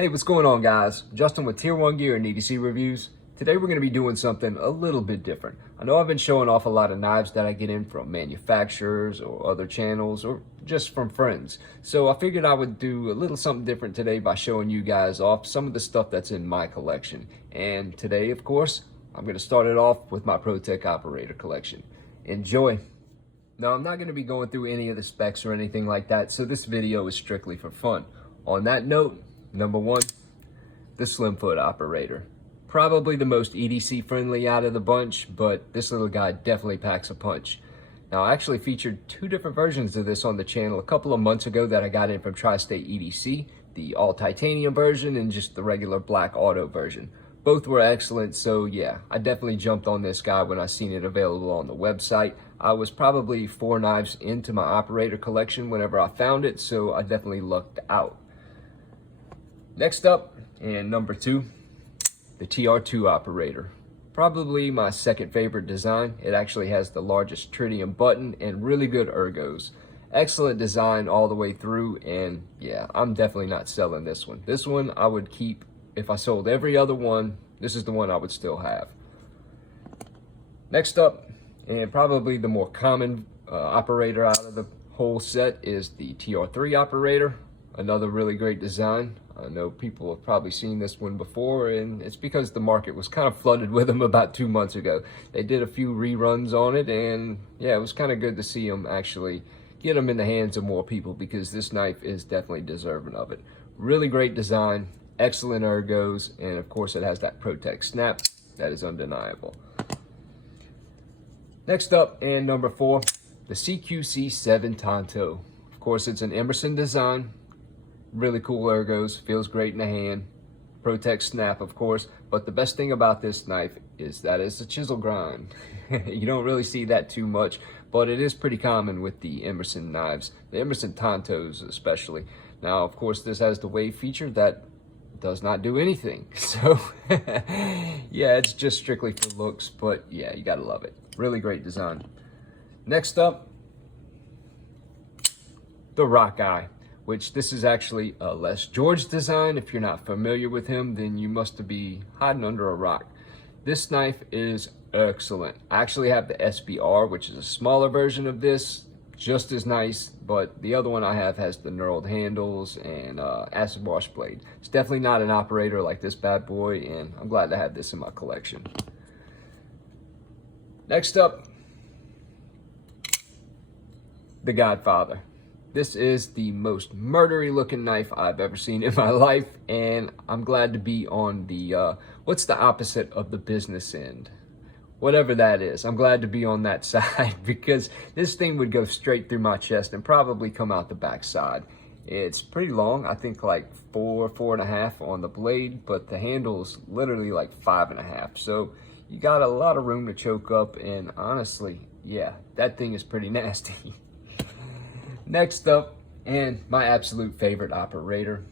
Hey, what's going on, guys? Justin with Tier 1 Gear and EDC Reviews. Today we're going to be doing something a little bit different. I know I've been showing off a lot of knives that I get in from manufacturers or other channels or just from friends. So I figured I would do a little something different today by showing you guys off some of the stuff that's in my collection. And today, of course, I'm going to start it off with my Protech Operator collection. Enjoy! Now, I'm not going to be going through any of the specs or anything like that, so this video is strictly for fun. On that note, number one, the Slimfoot Operator. Probably the most EDC friendly out of the bunch, but this little guy definitely packs a punch. Now, I actually featured two different versions of this on the channel a couple of months ago that I got in from Tri-State EDC, the all titanium version and just the regular black auto version. Both were excellent, so yeah, I definitely jumped on this guy when I seen it available on the website. I was probably 4 knives into my operator collection whenever I found it, so I definitely lucked out. Next up, and number 2, the TR2 Operator. Probably my second favorite design. It actually has the largest tritium button and really good ergos. Excellent design all the way through, and yeah, I'm definitely not selling this one. This one I would keep. If I sold every other one, this is the one I would still have. Next up, and probably the more common operator out of the whole set, is the TR3 Operator. Another really great design. I know people have probably seen this one before, and it's because the market was kind of flooded with them about 2 months ago. They did a few reruns on it, and yeah, it was kind of good to see them actually get them in the hands of more people, because this knife is definitely deserving of it. Really great design, excellent ergos, and of course it has that Protech snap that is undeniable. Next up, and number 4, the QC7 Tonto. Of course, it's an Emerson design. Really cool ergos, feels great in the hand. Protech snap, of course, but the best thing about this knife is that it's a chisel grind. You don't really see that too much, but it is pretty common with the Emerson knives, the Emerson Tontos especially. Now, of course, this has the wave feature that does not do anything. So, yeah, it's just strictly for looks, but yeah, you gotta love it. Really great design. Next up, the Rockeye, which this is actually a Les George design. If you're not familiar with him, then you must be hiding under a rock. This knife is excellent. I actually have the SBR, which is a smaller version of this, just as nice, but the other one I have has the knurled handles and acid wash blade. It's definitely not an operator like this bad boy, and I'm glad to have this in my collection. Next up, the Godfather. This is the most murdery looking knife I've ever seen in my life, and I'm glad to be on the, what's the opposite of the business end? Whatever that is, I'm glad to be on that side, because this thing would go straight through my chest and probably come out the back side. It's pretty long, I think like 4.5 on the blade, but the handle's literally like 5.5. So you got a lot of room to choke up, and honestly, yeah, that thing is pretty nasty. Next up, and my absolute favorite operator,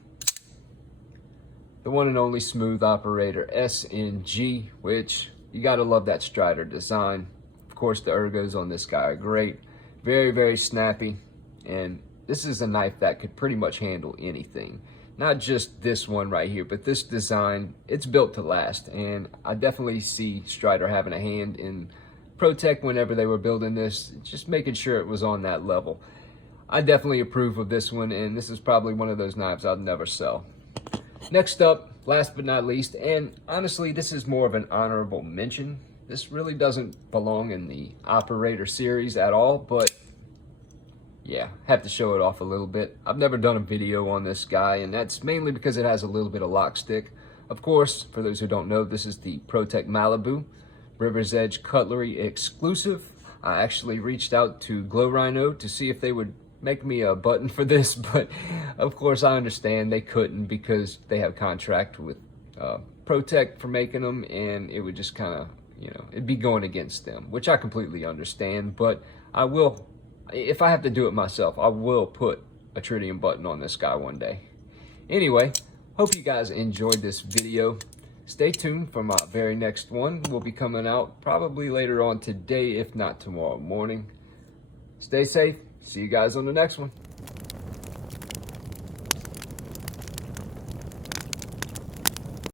the one and only Smooth Operator SNG, which you gotta love that Strider design. Of course, the ergos on this guy are great. Very, very snappy, and this is a knife that could pretty much handle anything. Not just this one right here, but this design, it's built to last, and I definitely see Strider having a hand in Protech whenever they were building this, just making sure it was on that level. I definitely approve of this one, and this is probably one of those knives I'll never sell. Next up, last but not least, and honestly, this is more of an honorable mention. This really doesn't belong in the Operator series at all, but yeah, have to show it off a little bit. I've never done a video on this guy, and that's mainly because it has a little bit of lock stick. Of course, for those who don't know, this is the Protech Malibu River's Edge Cutlery exclusive. I actually reached out to Glow Rhino to see if they would make me a button for this, but of course I understand they couldn't, because they have contract with Protech for making them, and it would just kind of, you know, it'd be going against them, which I completely understand. But I will, if I have to do it myself, I will put a tritium button on this guy one day. Anyway, hope you guys enjoyed this video. Stay tuned for my very next one. Will be coming out probably later on today, if not tomorrow morning. Stay safe. See you guys on the next one.